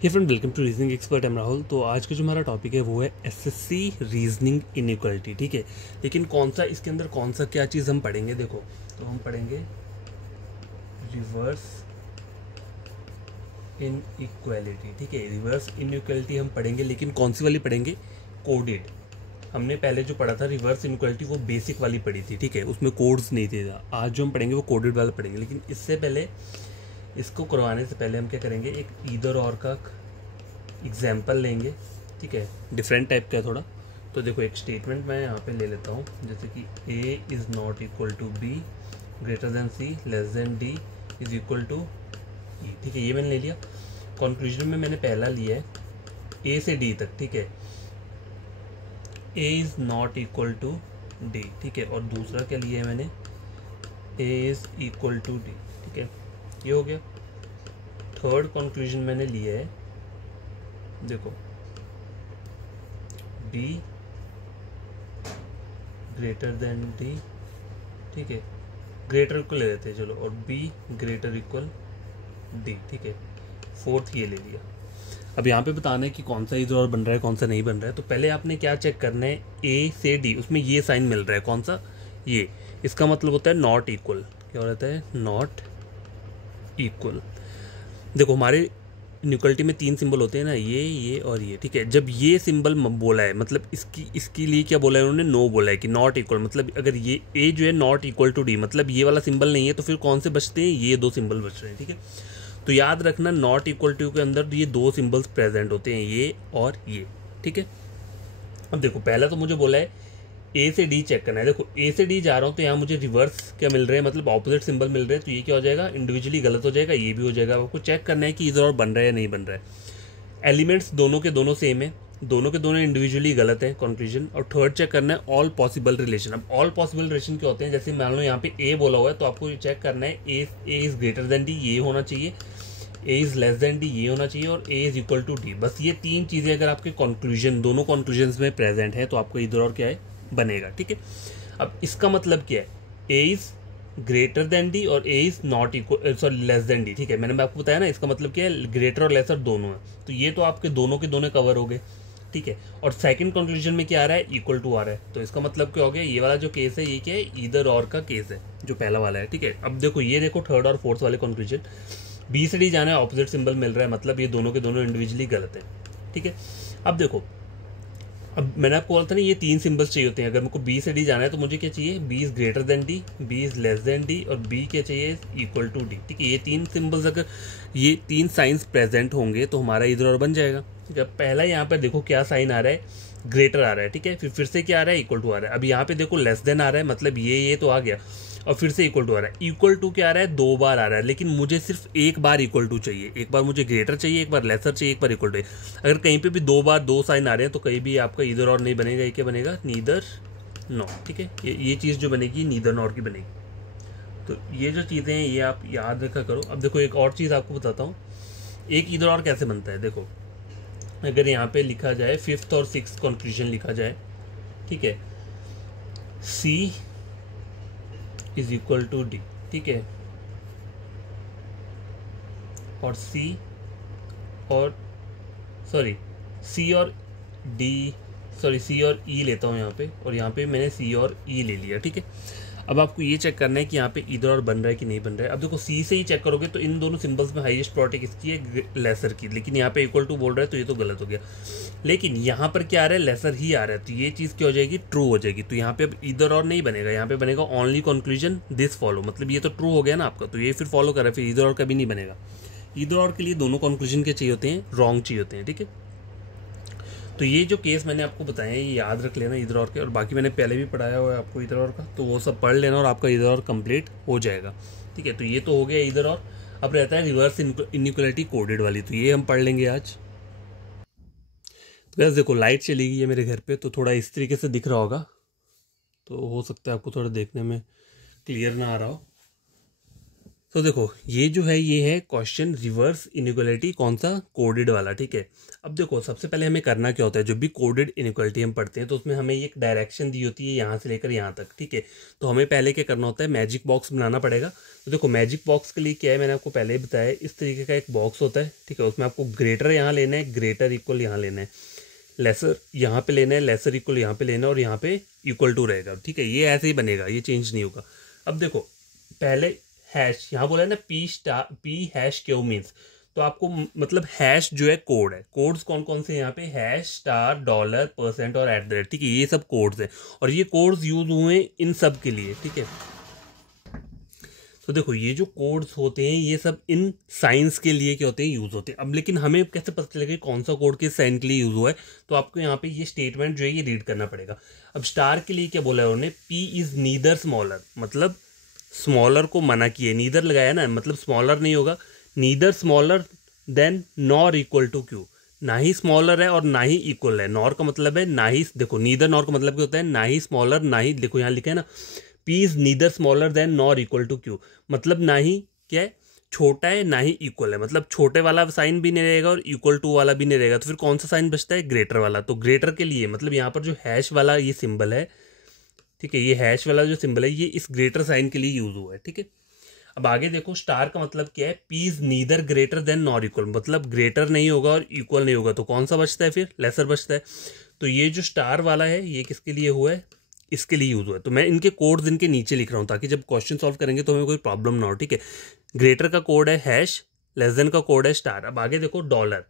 Hey friend, welcome to reasoning expert. Am Rahul. तो आज का जो हमारा टॉपिक है वो है एसएससी रीजनिंग इनइक्वालिटी। ठीक है, लेकिन कौन सा इसके अंदर कौन सा क्या चीज़ हम पढ़ेंगे, देखो तो हम पढ़ेंगे रिवर्स इनइक्वालिटी। ठीक है, रिवर्स इनइक्वालिटी हम पढ़ेंगे, लेकिन कौन सी वाली पढ़ेंगे? कोडेड। हमने पहले जो पढ़ा था रिवर्स इनइक्वालिटी वो बेसिक वाली पढ़ी थी। ठीक है, उसमें कोड्स नहीं थे। आज जो हम पढ़ेंगे वो कोडेड वाला पढ़ेंगे, लेकिन इससे पहले इसको करवाने से पहले हम क्या करेंगे, एक ईदर और का एग्जाम्पल लेंगे। ठीक है, डिफरेंट टाइप का है थोड़ा। तो देखो, एक स्टेटमेंट मैं यहाँ पे ले लेता हूँ, जैसे कि A is not equal to B, greater than C, less than D, is equal to E. ठीक है, ये मैंने ले लिया। कंक्लूजन में मैंने पहला लिया है ए से डी तक। ठीक है, A is not equal to D. ठीक है, और दूसरा क्या लिया है मैंने? A is equal to D. ठीक है, ये हो गया। थर्ड कंक्लूजन मैंने लिया है, देखो, बी ग्रेटर देन डी। ठीक है, ग्रेटर इक्वल ले लेते हैं चलो, और बी ग्रेटर इक्वल डी। ठीक है, फोर्थ ये ले लिया। अब यहाँ पे बताना है कि कौन सा इधर और बन रहा है, कौन सा नहीं बन रहा है। तो पहले आपने क्या चेक करना है, ए से डी उसमें ये साइन मिल रहा है, कौन सा? ये। इसका मतलब होता है नॉट इक्वल। क्या रहता है? Not equal. देखो, हमारे इनइक्वालिटी में तीन सिंबल होते हैं ना, ये और ये। ठीक है, जब ये सिंबल बोला है, मतलब इसकी लिए क्या बोला है उन्होंने? नो बोला है कि नॉट इक्वल। मतलब अगर ये ए जो है नॉट इक्वल टू डी, मतलब ये वाला सिंबल नहीं है, तो फिर कौन से बचते हैं? ये दो सिंबल बच रहे हैं। ठीक है, तो याद रखना, नॉट इक्वल टू के अंदर ये दो सिंबल्स प्रेजेंट होते हैं, ये और ये। ठीक है, अब देखो, पहला तो मुझे बोला है ए से डी चेक करना है। देखो, ए से डी जा रहा हूँ तो यहाँ मुझे रिवर्स क्या मिल रहे हैं, मतलब ऑपोजिट सिंबल मिल रहे हैं। तो ये क्या हो जाएगा? इंडिविजुअली गलत हो जाएगा, ये भी हो जाएगा। आपको चेक करना है कि इधर और बन रहा है या नहीं बन रहा है। एलिमेंट्स दोनों के दोनों सेम है, दोनों के दोनों इंडिविजुअली गलत है, कंक्लूजन। और थर्ड चेक करना है ऑल पॉसिबल रिलेशन। अब ऑल पॉसिबल रिलेशन क्या होते हैं? जैसे मान लो यहाँ पे ए बोला हुआ है, तो आपको ये चेक करना है A is greater than D, ये होना चाहिए, ए इज लेस देन डी, ये होना चाहिए, और A is equal to D. बस ये तीन चीजें अगर आपके कंक्लूजन दोनों कंक्लूजन में प्रेजेंट है, तो आपको इधर और क्या है? बनेगा। ठीक है, अब इसका मतलब क्या है? A is greater than D और A is not equal, sorry, less than D. ठीक है, मैंने आपको बताया ना, इसका मतलब क्या है? ग्रेटर और लेसर दोनों है। तो ये तो आपके दोनों के दोनों कवर हो गए। ठीक है, और सेकंड कंक्लूजन में क्या आ रहा है? इक्वल टू आ रहा है। तो इसका मतलब क्या हो गया? ये वाला जो केस है, ये क्या है? ईदर और का केस है, जो पहला वाला है। ठीक है, अब देखो, ये देखो थर्ड और फोर्थ वाले कंक्लूजन, बी से डी जाना है, ऑपोजिट सिंबल मिल रहा है, मतलब ये दोनों के दोनों इंडिविजुअली गलत है। ठीक है, अब देखो, अब मैंने आपको बोला था ना, ये तीन सिंबल्स चाहिए होते हैं। अगर मुझको बी से डी जाना है तो मुझे क्या चाहिए? B is greater than D, B is less than D, और बी क्या चाहिए? Equal to D. ठीक है, ये तीन सिंबल्स, अगर ये तीन साइंस प्रेजेंट होंगे तो हमारा इधर और बन जाएगा। ठीक है, पहला यहाँ पे देखो क्या साइन आ रहा है? ग्रेटर आ रहा है। ठीक है, फिर से क्या आ रहा है? इक्वल टू आ रहा है। अब यहाँ पे देखो लेस देन आ रहा है, मतलब ये तो आ गया, और फिर से इक्वल टू आ रहा है। इक्वल टू क्या आ रहा है? दो बार आ रहा है, लेकिन मुझे सिर्फ एक बार इक्वल टू चाहिए। एक बार मुझे ग्रेटर चाहिए, एक बार लेसर चाहिए, एक बार इक्वल टू। अगर कहीं पे भी दो बार दो साइन आ रहे हैं तो कहीं भी आपका इधर और नहीं बनेगा। ये क्या बनेगा? Neither nor. ठीक है, ये चीज़ जो बनेगी नीदर नॉर की बनेगी। तो ये जो चीज़ें हैं ये आप याद रखा करो। अब देखो, एक और चीज़ आपको बताता हूँ, एक इधर और कैसे बनता है। देखो, अगर यहाँ पे लिखा जाए फिफ्थ और सिक्स कंक्लूजन लिखा जाए, ठीक है, सी इज इक्वल टू डी। ठीक है, और सी और सॉरी सी और डी, सॉरी सी और ई लेता हूँ यहाँ पे, और यहाँ पे मैंने सी और ई ले लिया। ठीक है, अब आपको ये चेक करना है कि यहाँ पे इधर और बन रहा है कि नहीं बन रहा है। अब देखो, सी से ही चेक करोगे तो इन दोनों सिंबल्स में हाईएस्ट प्रोबेबिलिटी किसकी है? लेसर की। लेकिन यहाँ पे इक्वल टू बोल रहा है, तो ये तो गलत हो गया। लेकिन यहाँ पर क्या आ रहा है? लेसर ही आ रहा है, तो ये चीज़ क्या हो जाएगी? ट्रू हो जाएगी। तो यहाँ पे अब इधर और नहीं बनेगा, यहाँ पे बनेगा ओनली कंक्लूजन दिस फॉलो। मतलब ये तो ट्रू हो गया ना आपका, तो ये फिर फॉलो कर रहा है, फिर इधर और कभी नहीं बनेगा। इधर और के लिए दोनों कंक्लूजन के चाहिए होते हैं? रॉन्ग चाहिए होते हैं। ठीक है, तो ये जो केस मैंने आपको बताया ये याद रख लेना इधर और के, और बाकी मैंने पहले भी पढ़ाया हुआ है आपको इधर और का, तो वो सब पढ़ लेना और आपका इधर और कंप्लीट हो जाएगा। ठीक है, तो ये तो हो गया इधर और। अब रहता है रिवर्स इनइक्वालिटी कोडेड वाली, तो ये हम पढ़ लेंगे आज। तो वैसे देखो, लाइट चली गई है मेरे घर पे, तो थोड़ा इस तरीके से दिख रहा होगा, तो हो सकता है आपको थोड़ा देखने में क्लियर ना आ रहा हो। तो देखो ये जो है ये है क्वेश्चन रिवर्स इनइक्वालिटी, कौन सा, कोडेड वाला, ठीक है। अब देखो सबसे पहले हमें करना क्या होता है, जब भी कोडेड इनइक्वालिटी हम पढ़ते हैं तो उसमें हमें एक डायरेक्शन दी होती है यहाँ से लेकर यहाँ तक, ठीक है। तो हमें पहले क्या करना होता है, मैजिक बॉक्स बनाना पड़ेगा। तो देखो मैजिक बॉक्स के लिए क्या है, मैंने आपको पहले ही बताया, इस तरीके का एक बॉक्स होता है, ठीक है। उसमें आपको ग्रेटर यहाँ लेना है, ग्रेटर इक्वल यहाँ लेना है, लेसर यहाँ पे लेना है, लेसर इक्वल यहाँ पे लेना है, और यहाँ पे इक्वल टू रहेगा, ठीक है। ये ऐसे ही बनेगा, ये चेंज नहीं होगा। अब देखो पहले हैश यहाँ बोला है ना, पी हैश क्यू मीन्स, तो आपको मतलब हैश जो है कोड है, कोड्स कौन कौन से यहाँ पे, हैश, स्टार, डॉलर, परसेंट और एट द रेट, ठीक है। ये सब कोड्स हैं और ये कोड्स यूज हुए इन सब के लिए, ठीक है। तो देखो ये जो कोड्स होते हैं ये सब इन साइंस के लिए क्या होते हैं, यूज होते हैं। अब लेकिन हमें कैसे पता चलेगा कौन सा कोड किस साइन के लिए यूज हुआ है, तो आपको यहाँ पे ये स्टेटमेंट जो है ये रीड करना पड़ेगा। अब स्टार के लिए क्या बोला है उन्होंने, पी इज नीदर स्मॉलर, मतलब स्मॉलर को मना किए, नीदर लगाया ना, मतलब स्मॉलर नहीं होगा, neither smaller than nor equal to Q, ना ही स्मॉलर है और ना ही इक्वल है। नॉर का मतलब है ना ही, देखो नीदर नॉर का मतलब क्या होता है, ना ही स्मॉलर ना ही, देखो यहाँ लिखा है ना, P is neither smaller than nor equal to Q, मतलब ना ही क्या है, छोटा है ना ही इक्वल है, मतलब छोटे वाला साइन भी नहीं रहेगा और इक्वल टू वाला भी नहीं रहेगा। तो फिर कौन सा साइन बचता है, ग्रेटर वाला। तो ग्रेटर के लिए मतलब यहाँ पर जो हैश वाला ये सिंबल है, ठीक है, ये हैश वाला जो सिंबल है ये इस ग्रेटर साइन के लिए यूज हुआ है, ठीक है। अब आगे देखो स्टार का मतलब क्या है, P is neither greater than nor equal, मतलब ग्रेटर नहीं होगा और इक्वल नहीं होगा, तो कौन सा बचता है, फिर लेसर बचता है। तो ये जो स्टार वाला है ये किसके लिए हुआ है, इसके लिए यूज हुआ है। तो मैं इनके कोड्स इनके नीचे लिख रहा हूँ ताकि जब क्वेश्चन सॉल्व करेंगे तो हमें कोई प्रॉब्लम ना हो, ठीक है। ग्रेटर का कोड है हैश, लेस देन का कोड है स्टार। अब आगे देखो डॉलर,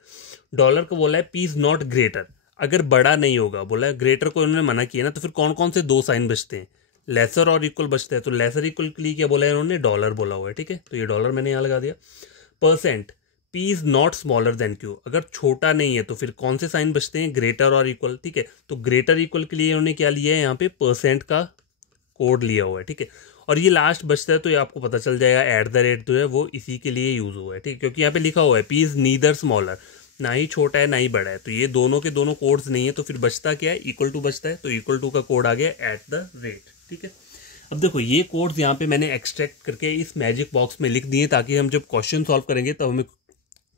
डॉलर को बोला है पी इज नॉट ग्रेटर, अगर बड़ा नहीं होगा, बोला है ग्रेटर को इन्होंने मना किया ना, तो फिर कौन कौन से दो साइन बचते हैं, लेसर और इक्वल बचते हैं। तो लेसर इक्वल के लिए क्या बोला है इन्होंने, डॉलर बोला हुआ है, ठीक है। तो ये डॉलर मैंने यहाँ लगा दिया। Percent, P is not smaller than Q, अगर छोटा नहीं है तो फिर कौन से साइन बचते हैं, ग्रेटर और इक्वल, ठीक है। तो ग्रेटर इक्वल के लिए इन्होंने क्या लिया है यहाँ पे, परसेंट का कोड लिया हुआ है, ठीक है। और ये लास्ट बचता है तो ये आपको पता चल जाएगा एट द रेट जो है वो इसी के लिए यूज हुआ है, ठीक है, क्योंकि यहाँ पे लिखा हुआ है पी इज नीदर स्मॉलर, ना ही छोटा है ना ही बड़ा है, तो ये दोनों के दोनों कोड्स नहीं है, तो फिर बचता क्या है, इक्वल टू बचता है। तो इक्वल टू का कोड आ गया एट द रेट, ठीक है। अब देखो ये कोड्स यहाँ पे मैंने एक्सट्रैक्ट करके इस मैजिक बॉक्स में लिख दिए ताकि हम जब क्वेश्चन सॉल्व करेंगे तब हमें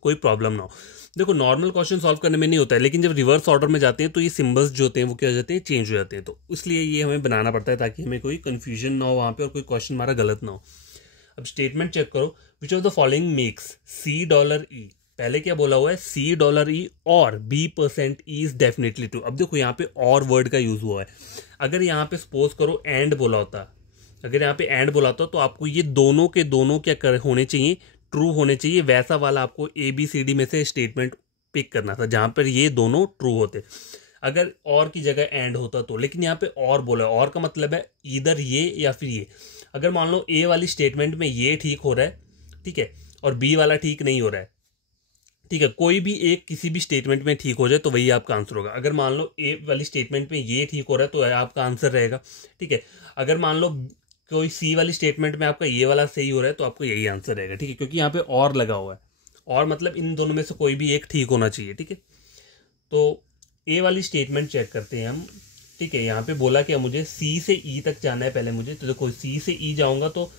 कोई प्रॉब्लम ना हो। देखो नॉर्मल क्वेश्चन सॉल्व करने में नहीं होता है, लेकिन जब रिवर्स ऑर्डर में जाते हैं तो ये सिंबल्स जो होते हैं वो क्या हो जाते हैं, चेंज हो जाते हैं। तो इसलिए ये हमें बनाना पड़ता है ताकि हमें कोई कन्फ्यूजन ना हो वहाँ पे और कोई क्वेश्चन हमारा गलत ना हो। अब स्टेटमेंट चेक करो, which of the following makes C dollar E, पहले क्या बोला हुआ है, सी डॉलर ई और B percent E is definitely true. अब देखो यहाँ पे और वर्ड का यूज हुआ है, अगर यहाँ पे सपोज करो एंड बोला होता, अगर यहाँ पे एंड बोला होता तो आपको ये दोनों के दोनों क्या कर होने चाहिए, ट्रू होने चाहिए। वैसा वाला आपको ए बी सी डी में से स्टेटमेंट पिक करना था जहां पर ये दोनों ट्रू होते, अगर और की जगह एंड होता तो। लेकिन यहाँ पे और बोला, और का मतलब है इधर ये या फिर ये। अगर मान लो ए वाली स्टेटमेंट में ये ठीक हो रहा है, ठीक है, और बी वाला ठीक नहीं हो रहा है, ठीक है, कोई भी एक किसी भी स्टेटमेंट में ठीक हो जाए तो वही आपका आंसर होगा। अगर मान लो ए वाली स्टेटमेंट में ये ठीक हो रहा है तो आपका आंसर रहेगा, ठीक है। अगर मान लो कोई सी वाली स्टेटमेंट में आपका ये वाला सही हो रहा है तो आपको यही आंसर रहेगा, ठीक है, क्योंकि यहाँ पे और लगा हुआ है, और मतलब इन दोनों में से कोई भी एक ठीक होना चाहिए, ठीक है। तो ए वाली स्टेटमेंट चेक करते हैं हम, ठीक है। यहाँ पे बोला क्या, मुझे सी से ई तक जाना है पहले मुझे, तो देखो सी से ई जाऊंगा तो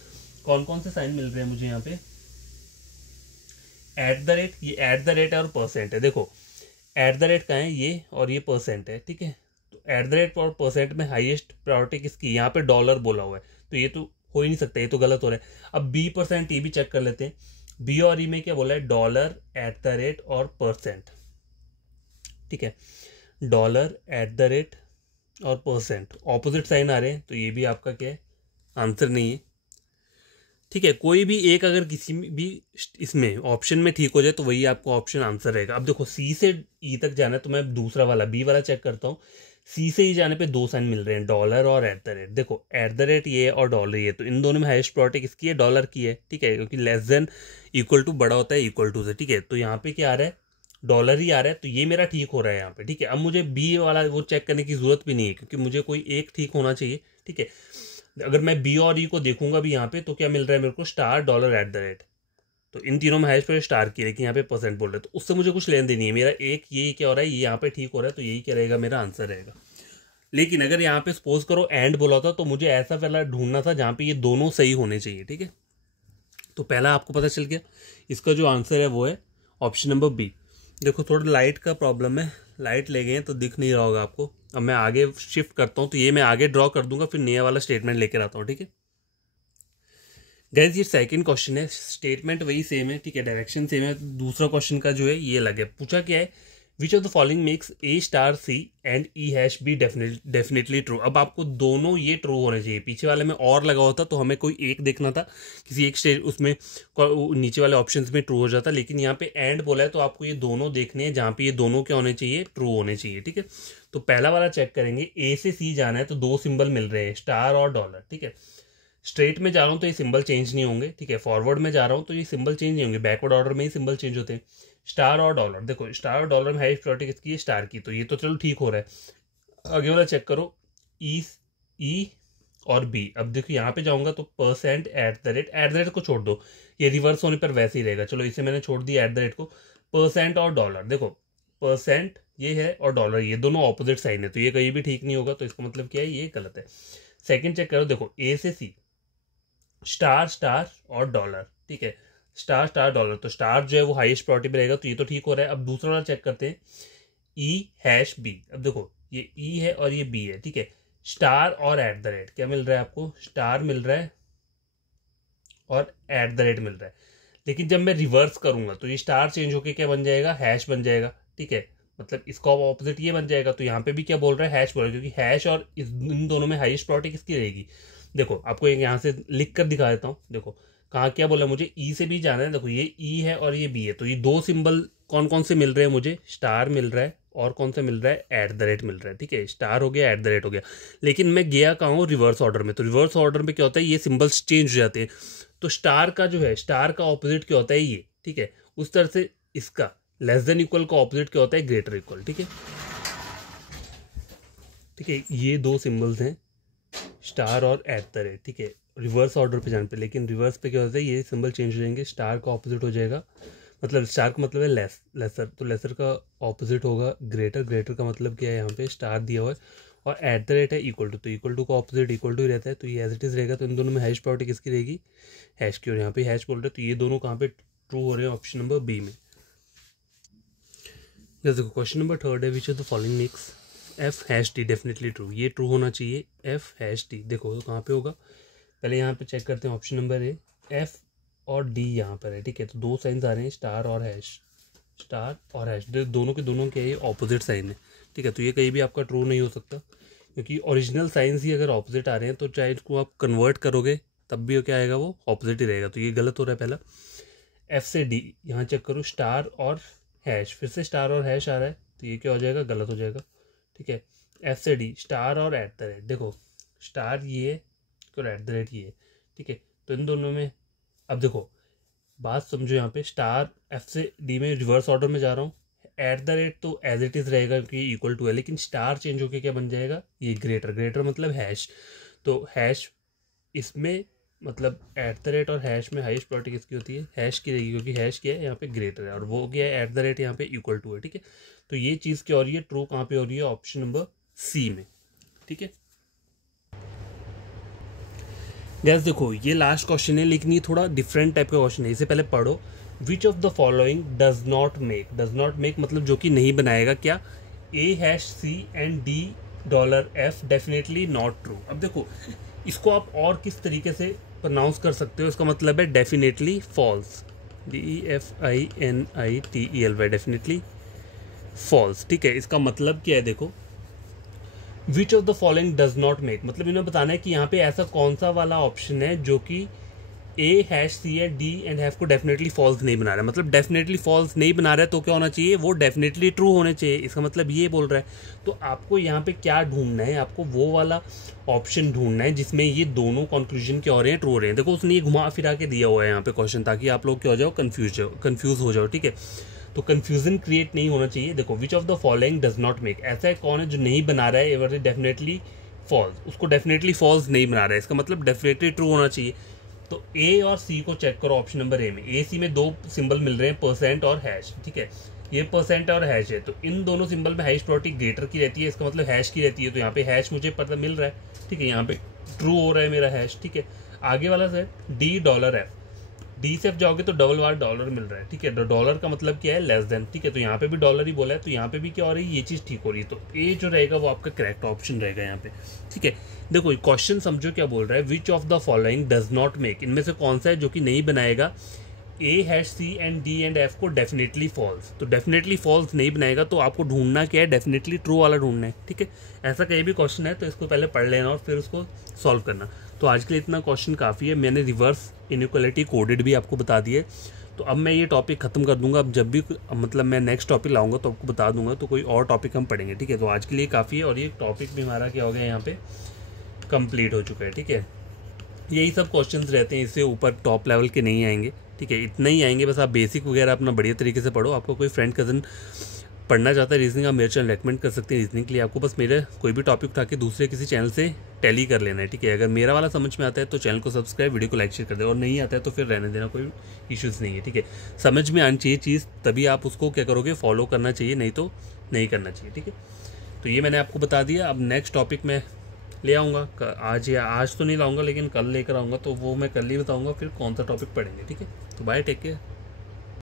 कौन कौन से साइन मिल रहे हैं मुझे यहाँ पे, एट द रेट, ये एट द रेट है और परसेंट है। देखो एट द रेट का है ये और ये परसेंट है, ठीक है। तो एट द रेट और परसेंट में हाईएस्ट प्रायोरिटी किसकी, यहाँ पे डॉलर बोला हुआ है, तो ये तो हो ही नहीं सकता, ये तो गलत हो रहा है। अब बी परसेंट ये भी चेक कर लेते हैं, बी और ई में क्या बोला है, डॉलर, एट द रेट और परसेंट, ठीक है। डॉलर, एट द रेट और परसेंट ऑपोजिट साइन आ रहे हैं, तो ये भी आपका क्या है, आंसर नहीं है, ठीक है। कोई भी एक अगर किसी भी इसमें ऑप्शन में ठीक हो जाए तो वही आपको ऑप्शन आंसर रहेगा। अब देखो सी से ई तक जाना है तो मैं दूसरा वाला बी वाला चेक करता हूँ। सी से ई जाने पे दो साइन मिल रहे हैं, डॉलर और एट द रेट। देखो एट द रेट ये और डॉलर ये, तो इन दोनों में हाईएस्ट प्रायोरिटी किसकी है, डॉलर की है, ठीक है, क्योंकि लेस देन इक्वल टू बड़ा होता है इक्वल टू से, ठीक है। तो यहाँ पे क्या आ रहा है, डॉलर ही आ रहा है, तो ये मेरा ठीक हो रहा है यहाँ पे, ठीक है। अब मुझे बी वाला वो चेक करने की जरूरत भी नहीं है क्योंकि मुझे कोई एक ठीक होना चाहिए, ठीक है। अगर मैं बी और ई को देखूंगा भी यहाँ पे तो क्या मिल रहा है मेरे को, star, dollar, at the rate, तो इन तीनों में हाईएस्ट पर स्टार की, लेकिन यहाँ पे परसेंट बोल रहे हैं, तो उससे मुझे कुछ लेन देन नहीं है। मेरा एक यही क्या हो रहा है, ये यहाँ पे ठीक हो रहा है, तो यही क्या रहेगा, मेरा आंसर रहेगा। लेकिन अगर यहाँ पे सपोज करो एंड बोला था तो मुझे ऐसा पहला ढूंढना था जहाँ पे ये दोनों सही होने चाहिए, ठीक है। तो पहला आपको पता चल गया, इसका जो आंसर है वो है ऑप्शन नंबर बी। देखो थोड़ा लाइट का प्रॉब्लम है, लाइट ले गए हैं तो दिख नहीं रहा होगा आपको। अब मैं आगे शिफ्ट करता हूँ, तो ये मैं आगे ड्रॉ कर दूंगा, फिर नया वाला स्टेटमेंट लेकर आता हूँ, ठीक है। गाइस ये सेकंड क्वेश्चन है, स्टेटमेंट वही सेम है, ठीक है, डायरेक्शन सेम है। दूसरा क्वेश्चन का जो है ये अलग है। पूछा क्या है, which of the following makes A star C and E hash B definitely true. अब आपको दोनों ये ट्रू होने चाहिए। पीछे वाले में और लगा होता तो हमें कोई एक देखना था, किसी एक स्टेज उसमें नीचे वाले ऑप्शंस में ट्रू हो जाता, लेकिन यहाँ पे एंड बोला है तो आपको ये दोनों देखने हैं, जहाँ पे ये दोनों क्या होने चाहिए, ट्रू होने चाहिए, ठीक है। तो पहला वाला चेक करेंगे, ए से सी जाना है तो दो सिंबल मिल रहे हैं, स्टार और डॉलर, ठीक है। स्ट्रेट में जा रहा हूँ तो ये सिंबल चेंज नहीं होंगे, ठीक है। फॉरवर्ड में जा रहा हूँ तो ये सिंबल चेंज नहीं होंगे, बैकवर्ड ऑर्डर में ही सिंबल चेंज होते हैं। स्टार और डॉलर, देखो स्टार और डॉलर में हाईएस्ट प्रायोरिटी किसकी है, स्टार की, तो ये तो चलो ठीक हो रहा है। आगे वाला चेक करो, ई और बी। अब देखो यहाँ पे जाऊंगा तो परसेंट एट द रेट को छोड़ दो, ये रिवर्स होने पर वैसे ही रहेगा। चलो इसे मैंने छोड़ दिया एट द रेट को। परसेंट और डॉलर, देखो परसेंट ये है और डॉलर ये दोनों ऑपोजिट साइन है, तो ये कहीं भी ठीक नहीं होगा, तो इसका मतलब क्या है, ये गलत है। सेकंड चेक करो, देखो ए से सी, स्टार स्टार और डॉलर, ठीक है, स्टार स्टार डॉलर, तो स्टार जो है वो हाईएस्ट प्रायोरिटी पे रहेगा, तो ये तो ठीक हो रहा है। अब दूसरा वाला चेक करते हैं, ई हैश बी। अब देखो ये ई है और ये बी है, ठीक है। स्टार और एट द रेट, क्या मिल रहा है आपको, स्टार मिल रहा है और एट द रेट मिल रहा है। लेकिन जब मैं रिवर्स करूंगा तो ये स्टार चेंज होके क्या बन जाएगा, हैश बन जाएगा, ठीक है। मतलब इसका ऑपोजिट ये बन जाएगा। तो यहाँ पे भी क्या बोल रहा है, हैश बोल रहा है, क्योंकि हैश और इन दोनों में हाईएस्ट प्रायोरिटी किसकी रहेगी। देखो आपको एक यहाँ से लिख कर दिखा देता हूँ, देखो कहाँ क्या बोला, मुझे ई से भी जाना है। देखो ये ई है और ये बी है, तो ये दो सिंबल कौन कौन से मिल रहे हैं मुझे, स्टार मिल रहा है और कौन सा मिल रहा है, एट द रेट मिल रहा है, ठीक है। स्टार हो गया, एट द रेट हो गया। लेकिन मैं गया कहाँ हूँ, रिवर्स ऑर्डर में। तो रिवर्स ऑर्डर में क्या होता है, ये सिंबल्स चेंज हो जाते हैं। तो स्टार का जो है, स्टार का ऑपोजिट क्या होता है, ये, ठीक है। उस तरह से इसका लेस देन इक्वल का ऑपोजिट क्या होता है, ग्रेटर इक्वल, ठीक है। ठीक है, ये दो सिंबल्स हैं, स्टार और एट द रेट, ठीक है, रिवर्स ऑर्डर पे जाने पे। लेकिन रिवर्स पे क्या होता है, ये सिंबल चेंज हो जाएंगे, स्टार का ऑपोजिट हो जाएगा, मतलब स्टार का मतलब है लेस, लेसर, तो लेसर का ऑपोजिट होगा ग्रेटर, ग्रेटर का मतलब क्या है, यहाँ पे स्टार दिया हुआ है और एट द रेट है इक्वल टू, तो इक्वल टू का ऑपोजिट इक्वल टू ही रहता है, तो ये एज इट इज रहेगा। तो इन दोनों में हैश प्रायोरिटी किसकी रहेगी, हैश की, और यहाँ पे हैश बोल रहे हैं, तो ये दोनों कहाँ पे ट्रू हो रहे हैं, ऑप्शन नंबर बी में। देखो क्वेश्चन नंबर थर्ड है, which of the following makes F hash D definitely true. ये ट्रू होना चाहिए, एफ हैश डी। देखो तो कहाँ पे होगा, पहले यहाँ पे चेक करते हैं, ऑप्शन नंबर ए, एफ और डी यहाँ पर है, ठीक है। तो दो साइंस आ रहे हैं, स्टार और हैश, स्टार और हैश, दोनों के दोनों के ये ऑपोजिट साइन है, ठीक है। तो ये कहीं भी आपका ट्रू नहीं हो सकता, क्योंकि ओरिजिनल साइंस ही अगर ऑपोजिट आ रहे हैं तो चाहे इसको आप कन्वर्ट करोगे तब भी क्या आएगा, वो ऑपोजिट ही रहेगा। तो ये गलत हो रहा है पहला। एफ से डी, यहाँ चेक करो, स्टार और हैश, फिर से स्टार और हैश आ रहा है, तो ये क्या हो जाएगा, गलत हो जाएगा, ठीक है। एफ से डी, स्टार और एट द रेट, देखो स्टार ये है और एट द रेट ये है, ठीक है। तो इन दोनों में अब देखो बात समझो, यहाँ पे स्टार एफ से डी में रिवर्स ऑर्डर में जा रहा हूँ, एट द रेट तो एज इट इज़ रहेगा क्योंकि इक्वल टू है, लेकिन स्टार चेंज होकर क्या बन जाएगा, ये ग्रेटर, ग्रेटर मतलब हैश। तो हैश इसमें मतलब एट द रेट और हैश में हाईएस्ट प्रायोरिटी किसकी होती है, हैश की रहेगी, क्योंकि हैश क्या है यहाँ पे ग्रेटर है और वो क्या है, एट द रेट यहाँ पे इक्वल टू है, ठीक है। तो ये चीज़ क्या हो रही है, ट्रू कहाँ पे हो रही है, ऑप्शन नंबर सी में, ठीक है। गैस देखो ये लास्ट क्वेश्चन है, लेकिन ये थोड़ा डिफरेंट टाइप का क्वेश्चन है, इसे पहले पढ़ो। Which of the following does not make मतलब जो कि नहीं बनाएगा, क्या, A hash C and D dollar F definitely not true. अब देखो इसको आप और किस तरीके से प्रोनाउंस कर सकते हो, इसका मतलब है definitely false, DEFINITELY, definitely false, ठीक है। इसका मतलब क्या है, देखो which of the following does not make, मतलब इन्हें बताना है कि यहाँ पे ऐसा कौन सा वाला ऑप्शन है जो कि ए हैश सी है डी एंड हैफ को डेफिनेटली फॉल्स नहीं बना रहा है। मतलब डेफिनेटली फॉल्स नहीं बना रहा है तो क्या होना चाहिए, वो डेफिनेटली ट्रू होने चाहिए, इसका मतलब ये बोल रहा है। तो आपको यहाँ पे क्या ढूंढना है, आपको वो वाला ऑप्शन ढूंढना है जिसमें ये दोनों कंक्लूजन क्या हो रहे हैं, ट्रू हो रहे हैं। देखो उसने ये घुमा फिरा के दिया हुआ है यहाँ पे क्वेश्चन, ताकि आप लोग क्या हो जाओ, कन्फ्यूज हो जाओ, ठीक है। तो कंफ्यूजन क्रिएट नहीं होना चाहिए। देखो which of the following does not make, ऐसा है कौन है जो नहीं बना रहा है एवर डेफिनेटली फॉल्स, उसको डेफिनेटली फॉल्स नहीं बना रहा है, इसका मतलब डेफिनेटली ट्रू होना चाहिए। तो ए और सी को चेक करो, ऑप्शन नंबर ए में, ए सी में दो सिंबल मिल रहे हैं, परसेंट और हैश, ठीक है। ये परसेंट और हैश है, तो इन दोनों सिंबल में हाईएस्ट प्रायोरिटी ग्रेटर की रहती है, इसका मतलब हैश की रहती है। तो यहाँ पे हैश मुझे पता मिल रहा है, ठीक है, यहाँ पे ट्रू हो रहा है मेरा हैश, ठीक है। आगे वाला है डी डॉलर एफ, डी से एफ जाओगे तो डबल बार डॉलर मिल रहा है, ठीक है। डॉलर का मतलब क्या है, लेस देन, ठीक है। तो यहाँ पे भी डॉलर ही बोला है, तो यहाँ पे भी क्या हो रही है, ये चीज़ ठीक हो रही है। तो ए जो रहेगा वो आपका करेक्ट ऑप्शन रहेगा यहाँ पे, ठीक है। देखो क्वेश्चन समझो क्या बोल रहा है, which of the following does not make, इनमें से कौन सा है जो कि नहीं बनाएगा A hash C and D and F को डेफिनेटली फॉल्स। तो डेफिनेटली फॉल्स नहीं बनाएगा, तो आपको ढूंढना क्या है, डेफिनेटली ट्रू वाला ढूंढना है, ठीक है। ऐसा कहीं भी क्वेश्चन है तो इसको पहले पढ़ लेना और फिर उसको सॉल्व करना। तो आज के लिए इतना क्वेश्चन काफ़ी है, मैंने रिवर्स इनइक्वालिटी कोडेड भी आपको बता दिए। तो अब मैं ये टॉपिक खत्म कर दूंगा, अब जब भी मतलब मैं नेक्स्ट टॉपिक लाऊंगा तो आपको बता दूंगा, तो कोई और टॉपिक हम पढ़ेंगे, ठीक है। तो आज के लिए काफ़ी है और ये टॉपिक भी हमारा क्या हो गया यहाँ पे कंप्लीट हो चुका है, ठीक है। यही सब क्वेश्चंस रहते हैं, इससे ऊपर टॉप लेवल के नहीं आएंगे, ठीक है। इतना ही आएंगे, बस आप बेसिक वगैरह अपना बढ़िया तरीके से पढ़ो। आपको कोई फ्रेंड कज़न पढ़ना चाहता है रीजनिंग, आप मेरे चैनल रेकमेंड कर सकते हैं रीजनिंग के लिए। आपको बस मेरे कोई भी टॉपिक उठा के दूसरे किसी चैनल से टैली कर लेना है, ठीक है। अगर मेरा वाला समझ में आता है तो चैनल को सब्सक्राइब, वीडियो को लाइक शेयर कर दे, और नहीं आता है तो फिर रहने देना, कोई इश्यूज़ नहीं है, ठीक है। समझ में आनी चाहिए चीज़, तभी आप उसको क्या करोगे, फॉलो करना चाहिए, नहीं तो नहीं करना चाहिए, ठीक है। तो ये मैंने आपको बता दिया। अब नेक्स्ट टॉपिक मैं ले आऊँगा आज तो नहीं लाऊंगा, लेकिन कल लेकर आऊँगा, तो वो मैं कल ही बताऊँगा फिर कौन सा टॉपिक पढ़ेंगे, ठीक है। तो बाय, टेक केयर।